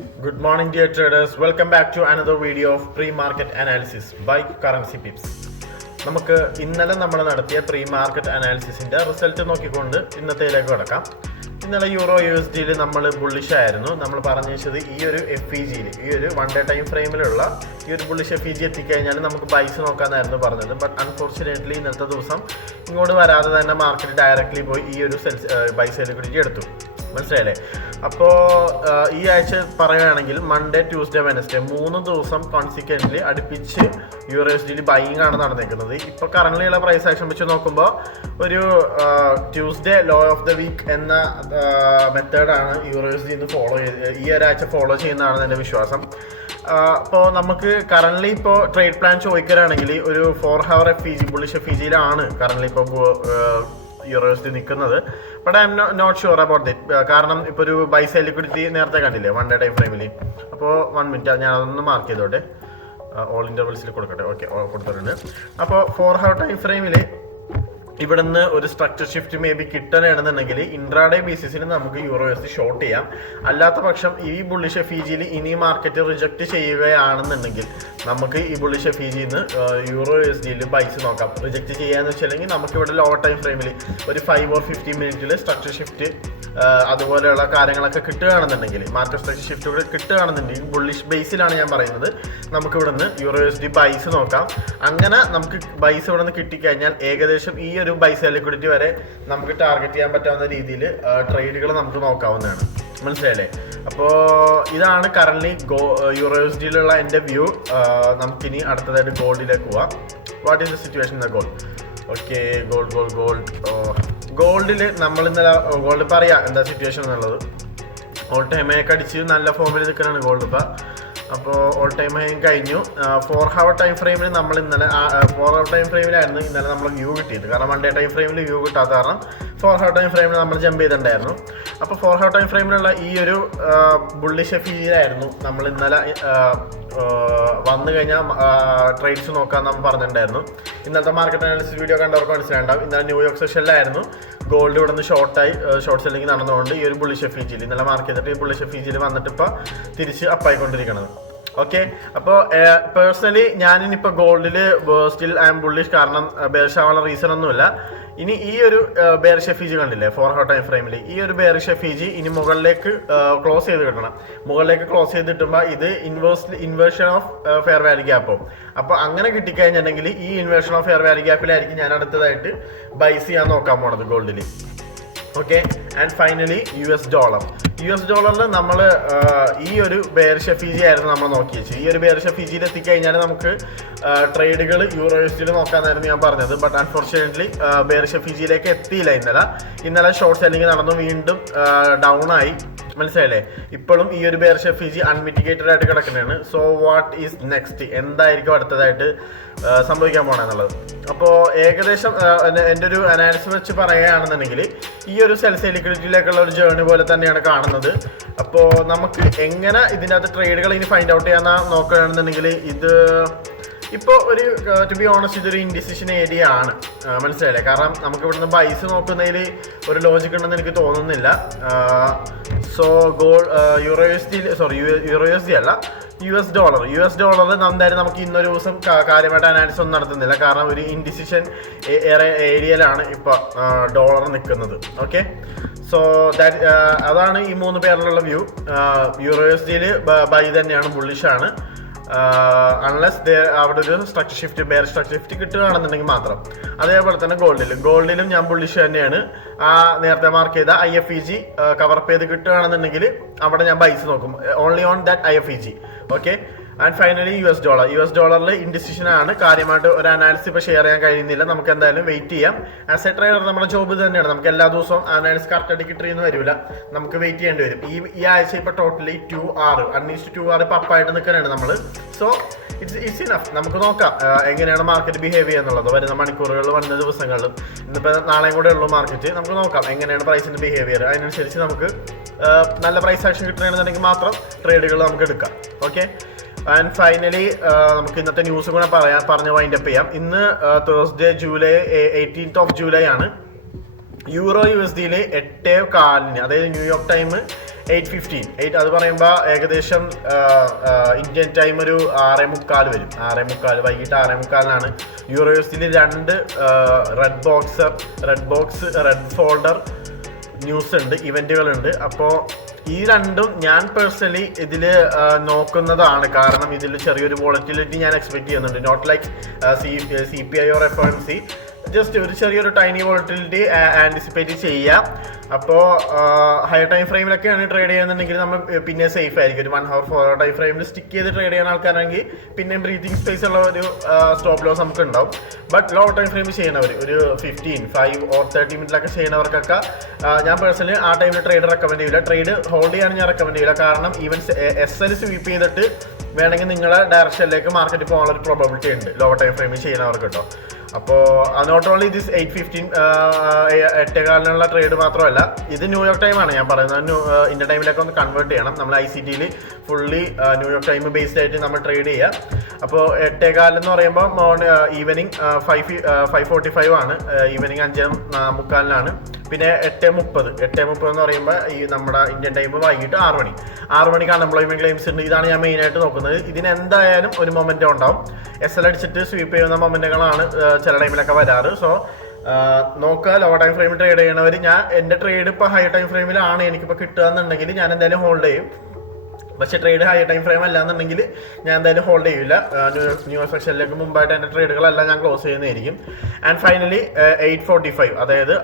Good morning, dear traders. Welcome back to another video of pre-market analysis by Currency Pips. നമുക്ക് ഇന്നലെ നമ്മൾ നടത്തിയ pre market അനാലിസിസിന്റെ result നോക്കിക്കൊണ്ട് ഇന്നത്തേലേക്ക് കിടക്കാം. ഇന്നലെ യൂറോ USDയിൽ നമ്മൾ ബുള്ളിഷ് ആയിരുന്നു. നമ്മൾ പറഞ്ഞു വെച്ചത് ഈ ഒരു FEGയിൽ ഈ ഒരു 1 ഡേ ടൈം ഫ്രെയിമിലുള്ള ഈ ഒരു ബുള്ളിഷ് FEG എത്തിക്കഴിഞ്ഞാൽ നമുക്ക് ബൈസ് നോക്കാനായിരുന്നു പറഞ്ഞത്. ബട്ട് അൺഫോർച്ചുനേറ്റ്ലി ഇന്നത്തെ ദിവസം ഇങ്ങോട്ട് വരാതെ തന്നെ മാർക്കറ്റ് ഡയറക്റ്റ്ലി പോയി ഈ ഒരു ബൈസ് ലിക്വിഡിറ്റി എടുത്തു. മനസ്സിലായില്ലേ? അപ്പോൾ ഈ ആഴ്ച പറയുകയാണെങ്കിൽ മൺഡേ, ട്യൂസ്ഡേ, വെനസ്ഡേ 3 ദിവസം കോൺസിക്വൻ്റ്ലി അടുപ്പിച്ച് USDയിൽ ബൈയിങ് ആണ് നടന്നിരിക്കുന്നത്. ഇപ്പോൾ കറൻറ്റ്ലി ഉള്ള പ്രൈസ് ആക്ഷൻ വെച്ച് നോക്കുമ്പോൾ ഒരു Tuesday low of the week എന്ന മെത്തേഡാണ് USD ഇന്ന് ഈ ഒരാഴ്ച ഫോളോ ചെയ്യുന്നതാണ് എൻ്റെ വിശ്വാസം. അപ്പോൾ നമുക്ക് കറൻറ്റ്ലി ഇപ്പോൾ ട്രേഡ് പ്ലാൻ ചോദിക്കുകയാണെങ്കിൽ ഒരു 4 hour FEG ബുള്ളിഷ് FEGയിലാണ് കറൻറ്റ്ലി ഇപ്പോൾ USD നിൽക്കുന്നത്. But I'm not sure about that. കാരണം ഇപ്പോൾ ഒരു ബൈ സെൽ ലിക്വിഡിറ്റി നേരത്തെ കണ്ടില്ലേ 1 ഡേ ടൈം ഫ്രെയിമിൽ. അപ്പോൾ 1 മിനിറ്റ് ഞാൻ അതൊന്ന് മാർക്ക് ചെയ്തോട്ടെ. ഓൾ ഇൻ്റർവെൽസിൽ കൊടുക്കട്ടെ. ഓക്കെ, കൊടുത്തിട്ടുണ്ട്. അപ്പോൾ 4 hour ടൈം ഫ്രെയിമിൽ ഇവിടുന്ന് ഒരു സ്ട്രക്ചർ ഷിഫ്റ്റ് മേ ബി കിട്ടണമെന്നുണ്ടെങ്കിൽ ഇൻട്രാഡേ ബേസിസിന് നമുക്ക് USD ഷോർട്ട് ചെയ്യാം. അല്ലാത്ത പക്ഷം ഈ ബുള്ളിഷ് FEGയിൽ ഇനി മാർക്കറ്റ് റിജക്റ്റ് ചെയ്യുകയാണെന്നുണ്ടെങ്കിൽ നമുക്ക് ഈ ബുള്ളിഷ് FEGന്ന് USDയിൽ ബൈസ് നോക്കാം. റിജക്റ്റ് ചെയ്യാന്ന് വെച്ചില്ലെങ്കിൽ നമുക്ക് ഇവിടെ ലോ ടൈം ഫ്രെയിമിൽ ഒരു 5 or 15 മിനിറ്റിൽ സ്ട്രക്ചർ ഷിഫ്റ്റ് അതുപോലെയുള്ള കാര്യങ്ങളൊക്കെ കിട്ടുകയാണെന്നുണ്ടെങ്കിൽ, മാർക്കറ്റ് സ്ട്രക്ചർ ഷിഫ്റ്റ് കിട്ടുകയാണെന്നുണ്ടെങ്കിൽ ബുള്ളിഷ് ബേസിലാണ് ഞാൻ പറയുന്നത്, നമുക്ക് ഇവിടെ നിന്ന് USD ബൈസ് നോക്കാം. അങ്ങനെ നമുക്ക് ബൈസ് ഇവിടെ നിന്ന് കിട്ടിക്കഴിഞ്ഞാൽ ഏകദേശം ഈ ഒരു ബൈസ് ലിക്വിഡിറ്റി വരെ നമുക്ക് ടാർഗറ്റ് ചെയ്യാൻ പറ്റാവുന്ന രീതിയിൽ ട്രേഡുകൾ നമുക്ക് നോക്കാവുന്നതാണ്. മനസ്സിലായില്ലേ? അപ്പോൾ ഇതാണ് കറൻറ്റ്ലി USDയിലുള്ള എൻ്റെ വ്യൂ. നമുക്കിനി അടുത്തതായിട്ട് ഗോൾഡിലേക്ക് പോവാം. What is the situation in the gold? Okay, ഗോൾഡിൽ നമ്മൾ ഇന്നലെ ഗോൾഡ് പറയാം എന്താ സിറ്റുവേഷൻ എന്നുള്ളത്. ഓൾ ടൈം ഹൈക്ക് അടിച്ച് നല്ല ഫോമിൽ നിൽക്കുകയാണ് ഗോൾഡ് ഇപ്പോൾ. അപ്പോൾ ഓൾ ടൈം ഹൈ കഴിഞ്ഞു. 4 hour ടൈം ഫ്രെയിമിൽ നമ്മൾ ഇന്നലെ 4 hour ടൈം ഫ്രെയിമിലായിരുന്നു ഇന്നലെ നമ്മൾ വ്യൂ കിട്ടിയത്. കാരണം 1 ഡേ ടൈം ഫ്രെയിമിൽ വ്യൂ കിട്ടാത്ത കാരണം 4 hour ടൈം ഫ്രെയിമിൽ നമ്മൾ ജമ്പ് ചെയ്തിട്ടുണ്ടായിരുന്നു. അപ്പോൾ 4 hour ടൈം ഫ്രെയിമിലുള്ള ഈ ഒരു ബുള്ളിഷ് FEGയിലായിരുന്നു നമ്മൾ ഇന്നലെ വന്നു കഴിഞ്ഞാൽ ട്രേഡ്സ് നോക്കാൻ നമ്മൾ പറഞ്ഞിട്ടുണ്ടായിരുന്നു. ഇന്നത്തെ മാർക്കറ്റ് അനാലിസിസ് വീഡിയോ കണ്ടവർക്ക് മനസ്സിലായിട്ടുണ്ടാവും. ഇന്നലെ ന്യൂയോർക്ക് സെഷനിലായിരുന്നു ഗോൾഡ് ഇവിടെ നിന്ന് ഷോർട്ട് സെല്ലിംഗ് നടന്നുകൊണ്ട് ഈ ഒരു ബുള്ളിഷ് FEGയിൽ ഇന്നലെ മാർക്ക് ചെയ്തിട്ട് ഈ ബുള്ളിഷ് FEGയിൽ വന്നിട്ട് ഇപ്പോൾ തിരിച്ച് അപ്പായിക്കൊണ്ടിരിക്കുന്നത്. ഓക്കെ, അപ്പോൾ പേഴ്സണലി ഞാനിപ്പോൾ ഗോൾഡിൽ സ്റ്റിൽ ഐ എം ബുള്ളിഷ്. കാരണം ബേറിഷ് ആവാനുള്ള റീസൺ ഒന്നുമില്ല. ഇനി ഈ ഒരു ബേറിഷ് FEG കണ്ടില്ലേ 4 hour ടൈം ഫ്രെയിമിൽ, ഈ ഒരു ബേറിഷ് FEG ഇനി മുകളിലേക്ക് ക്ലോസ് ചെയ്ത് കിട്ടണം. മുകളിലേക്ക് ക്ലോസ് ചെയ്ത് കിട്ടുമ്പോൾ ഇത് inversion of fair value gap ആവും. അപ്പോൾ അങ്ങനെ കിട്ടിക്കഴിഞ്ഞിട്ടുണ്ടെങ്കിൽ ഈ ഇൻവേർഷൻ ഓഫ് ഫെയർ വാല്യൂ ഗ്യാപ്പിലായിരിക്കും ഞാൻ അടുത്തതായിട്ട് ബൈസ് ചെയ്യാൻ നോക്കാൻ പോണത് ഗോൾഡിൽ. ഓക്കെ, ആൻഡ് ഫൈനലി US ഡോളറിൽ നമ്മൾ ഈ ഒരു ബേറിഷ് FEG ആയിരുന്നു നമ്മൾ നോക്കി വെച്ചു. ഈ ഒരു ബേറിഷ് FEGയിൽ എത്തിക്കഴിഞ്ഞാൽ നമുക്ക് ട്രേഡുകൾ USDയിൽ നോക്കാമെന്നായിരുന്നു ഞാൻ പറഞ്ഞത്. ബട്ട് അൺഫോർച്ചുനേറ്റ്ലി ബേറിഷ് FEGയിലേക്ക് എത്തിയില്ല. ഇന്നലെ ഷോർട്ട് സെല്ലിംഗ് നടന്നു, വീണ്ടും ഡൗൺ ആയി. മനസ്സിലായില്ലേ? ഇപ്പോഴും ഈ ഒരു ബേറിഷ് FEG അൺമിറ്റിഗേറ്റഡ് ആയിട്ട് കിടക്കുന്നതാണ്. So what is next? എന്തായിരിക്കും അടുത്തതായിട്ട് സംഭവിക്കാൻ പോണെന്നുള്ളത്. അപ്പോൾ ഏകദേശം എൻ്റെ ഒരു അനാലിസിസ് വെച്ച് പറയുകയാണെന്നുണ്ടെങ്കിൽ ഈ ഒരു സെൽസ് ലിക്വിഡിറ്റിയിലേക്കുള്ള ഒരു ജേർണി പോലെ തന്നെയാണ് കാണുന്നത്. അപ്പോൾ നമുക്ക് എങ്ങനെ ഇതിൻ്റെ അകത്ത് ട്രേഡുകൾ ഇനി ഫൈൻഡ് ഔട്ട് ചെയ്യാൻ നോക്കുകയാണെന്നുണ്ടെങ്കിൽ ഇത് ഇപ്പോൾ ഒരു ടു ബി ഓണസ്റ്റ് ഇതൊരു ഇൻഡിസിഷൻ ഏരിയ ആണ്. മനസ്സിലായില്ലേ? കാരണം നമുക്ക് ഇവിടുന്ന് ബൈസ് നോക്കുന്നതിൽ ഒരു ലോജിക് ഉണ്ടെന്ന് എനിക്ക് തോന്നുന്നില്ല. സോ USD അല്ല, US ഡോളർ എന്തായാലും നമുക്ക് ഇന്നൊരു ദിവസം കാര്യമായിട്ട് അനാലിസിസ് ഒന്നും നടത്തുന്നില്ല. കാരണം ഒരു ഇൻഡിസിഷൻ ഏരിയയിലാണ് ഇപ്പോൾ ഡോളർ നിൽക്കുന്നത്. ഓക്കെ, സോ അതാണ് ഈ 3 പേരിലുള്ള വ്യൂ. USDയിൽ ബൈ തന്നെയാണ്, ബുള്ളിഷാണ്. അൺലെസ് അവിടെ ഒരു സ്ട്രക്ചർ ഷിഫ്റ്റ് കിട്ടുകയാണെന്നുണ്ടെങ്കിൽ മാത്രം. അതേപോലെ തന്നെ ഗോൾഡിലും ഞാൻ ബുള്ളിഷ് തന്നെയാണ്. നേരത്തെ മാർക്ക് ചെയ്ത IFEG കവറപ്പ് ചെയ്ത് കിട്ടുകയാണെന്നുണ്ടെങ്കിൽ അവിടെ ഞാൻ ബൈസ് നോക്കും, only on that IFEG. Okay, and finally US ഡോളറിൽ ഇൻഡിസിഷൻ ആണ്. കാര്യമായിട്ട് ഒരു അനാലിസിസ് ഇപ്പോൾ ഷെയർ ചെയ്യാൻ കഴിയുന്നില്ല. നമുക്ക് എന്തായാലും വെയിറ്റ് ചെയ്യാം. ആസ് എ ട്രേഡർ നമ്മുടെ ജോബ് തന്നെയാണ്. നമുക്ക് എല്ലാ ദിവസവും അനാലിസിസ് കറക്റ്റായിട്ട് കിട്ടിയെന്ന് വരില്ല, നമുക്ക് വെയിറ്റ് ചെയ്യേണ്ടി വരും. ഈ ആഴ്ച ഇപ്പോൾ ടോട്ടലി 2 hour ഇപ്പോൾ അപ്പായിട്ട് നിൽക്കാനാണ് നമ്മൾ. So it's enough. നമുക്ക് നോക്കാം എങ്ങനെയാണ് മാർക്കറ്റ് ബിഹേവ് ചെയ്യുന്നുള്ളത് വരുന്ന മണിക്കൂറുകളിൽ, വരുന്ന ദിവസങ്ങളിലും. ഇന്നിപ്പോൾ നാളെയും കൂടെ ഉള്ളൂ മാർക്കറ്റ്. നമുക്ക് നോക്കാം എങ്ങനെയാണ് പ്രൈസിൻ്റെ ബിഹേവിയർ. അതിനനുസരിച്ച് നമുക്ക് നല്ല പ്രൈസ് ആക്ഷൻ കിട്ടുകയാണെന്നുണ്ടെങ്കിൽ മാത്രം ട്രേഡുകൾ നമുക്ക് എടുക്കാം. ഓക്കെ, ആൻഡ് ഫൈനലി നമുക്ക് ഇന്നത്തെ ന്യൂസ് കൂടെ പറഞ്ഞ് വൈൻഡപ്പ് ചെയ്യാം. ഇന്ന് തേഴ്സ്ഡേ July 18th ആണ്. യൂറോ USDയിൽ 8:15, അതായത് ന്യൂയോർക്ക് ടൈം 8:15 അത് പറയുമ്പോൾ ഏകദേശം ഇന്ത്യൻ ടൈം ഒരു 6:45 വരും. 6:45 വൈകിട്ട് 6:45 യൂറോസിൽ 2 റെഡ് ഫോൾഡർ ന്യൂസ് ഉണ്ട്, ഇവന്റുകളുണ്ട്. അപ്പോൾ ഈ രണ്ടും ഞാൻ പേഴ്സണലി ഇതിൽ നോക്കുന്നതാണ്. കാരണം ഇതിൽ ചെറിയൊരു വോളറ്റിലിറ്റി ഞാൻ എക്സ്പെക്ട് ചെയ്യുന്നുണ്ട്. Not like CPI or FOMC, just ഒരു ചെറിയൊരു ടൈനി വോളറ്റിലിറ്റി ആൻറ്റിസിപ്പേറ്റ് ചെയ്യാം. അപ്പോൾ ഹയർ ടൈം ഫ്രെയിമിലൊക്കെയാണ് ട്രേഡ് ചെയ്യുന്നുണ്ടെങ്കിൽ നമ്മൾ പിന്നെ സേഫ് ആയിരിക്കും. ഒരു 1 hour 4 hour ടൈം ഫ്രെയിമിൽ സ്റ്റിക്ക് ചെയ്ത് ട്രേഡ് ചെയ്യുന്ന ആൾക്കാരാണെങ്കിൽ പിന്നെ ബ്രീത്തിങ് സ്പേസ് ഉള്ള ഒരു സ്റ്റോപ്പ് ലോസ് നമുക്ക് ഉണ്ടാവും. ബട്ട് ലോ ടൈം ഫ്രെയിമിൽ ചെയ്യുന്നവർ ഒരു 15, 5 or 30 മിനിറ്റിലൊക്കെ ചെയ്യുന്നവർക്കൊക്കെ ഞാൻ പേഴ്സണലി ആ ടൈമിൽ ട്രേഡ് റെക്കമെൻഡ് ചെയ്യില്ല. ട്രേഡ് ഹോൾഡ് ചെയ്യാൻ ഞാൻ റെക്കമെൻഡ് ചെയ്യില്ല. കാരണം ഈവൻ SL സ്വീപ്പ് ചെയ്തിട്ട് വേണമെങ്കിൽ നിങ്ങളുടെ ഡയറക്ഷനിലേക്ക് മാർക്കറ്റ് പോകാനുള്ള ഒരു പ്രോബബിലിറ്റി ഉണ്ട് ലോ ടൈം ഫ്രെയിമിൽ ചെയ്യുന്നവർക്ക് കേട്ടോ. അപ്പോൾ നോട്ട് ഓൺലി ദിസ് 8:15 8:15 ട്രേഡ് മാത്രമല്ല, ഇത് ന്യൂയോർക്ക് ടൈമാണ് ഞാൻ പറയുന്നത്. ഇന്ത്യൻ ടൈമിലേക്ക് ഒന്ന് കൺവേർട്ട് ചെയ്യണം. നമ്മൾ ICTയിൽ ഫുള്ളി ന്യൂയോർക്ക് ടൈം ബേസ്ഡ് ആയിട്ട് നമ്മൾ ട്രേഡ് ചെയ്യുക. അപ്പോൾ 8:15 എന്ന് പറയുമ്പോൾ ഈവനിങ് 5:45 ആണ്, ഈവനിങ് 5:45 പിന്നെ 8:30 എന്ന് പറയുമ്പോൾ ഈ നമ്മുടെ ഇന്ത്യൻ ടൈം വൈകിട്ട് 6 മണിക്ക് അൺഎംപ്ലോയ്മെന്റ് ക്ലെയിംസ് ഉണ്ട്. ഇതാണ് ഞാൻ മെയിനായിട്ട് നോക്കുന്നത്. ഇതിന് എന്തായാലും ഒരു മൊമെന്റ് ഉണ്ടാവും. SL അടിച്ചിട്ട് സ്വീപ്പ് ചെയ്യുന്ന മൊമെന്റുകളാണ് ചില ടൈമിലൊക്കെ വരാറ്. സോ നോക്കുക, ലോ ടൈം ഫ്രെയിമിൽ ട്രേഡ് ചെയ്യണവർ. എൻ്റെ ട്രേഡ് ഇപ്പോൾ ഹൈ ടൈം ഫ്രെയിമിലാണ് എനിക്കിപ്പോൾ കിട്ടുക എന്നുണ്ടെങ്കിൽ ഞാൻ എന്തായാലും ഹോൾഡ് ചെയ്യും. പക്ഷേ ട്രേഡ് ഹൈ ടൈം ഫ്രെയിം അല്ല എന്നുണ്ടെങ്കിൽ ഞാൻ എന്തായാലും ഹോൾഡ് ചെയ്യില്ല. ന്യൂയോർക്ക് സെക്ഷനിലേക്ക് മുമ്പായിട്ട് എൻ്റെ ട്രേഡുകളെല്ലാം ഞാൻ ക്ലോസ് ചെയ്യുന്നതായിരിക്കും. ആൻഡ് ഫൈനലി 8:45, അതായത്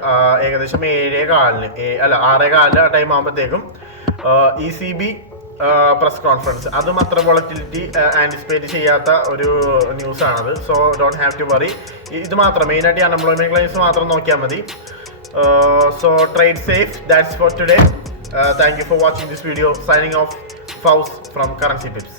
ഏകദേശം 6:15 ആ ടൈം ആകുമ്പോഴത്തേക്കും ECB പ്രസ് കോൺഫറൻസ്. അതും അത്ര വോളറ്റിലിറ്റി ആൻറ്റിസിപ്പേറ്റ് ചെയ്യാത്ത ഒരു ന്യൂസാണത്. So don't have to worry. ഇത് മാത്രം മെയിനായിട്ട് അൺഎംപ്ലോയ്മെന്റ് ക്ലെയിംസ് മാത്രം നോക്കിയാൽ മതി. So trade safe. That's for today. Thank you for watching this video. Signing off, Faust from Currency Pips.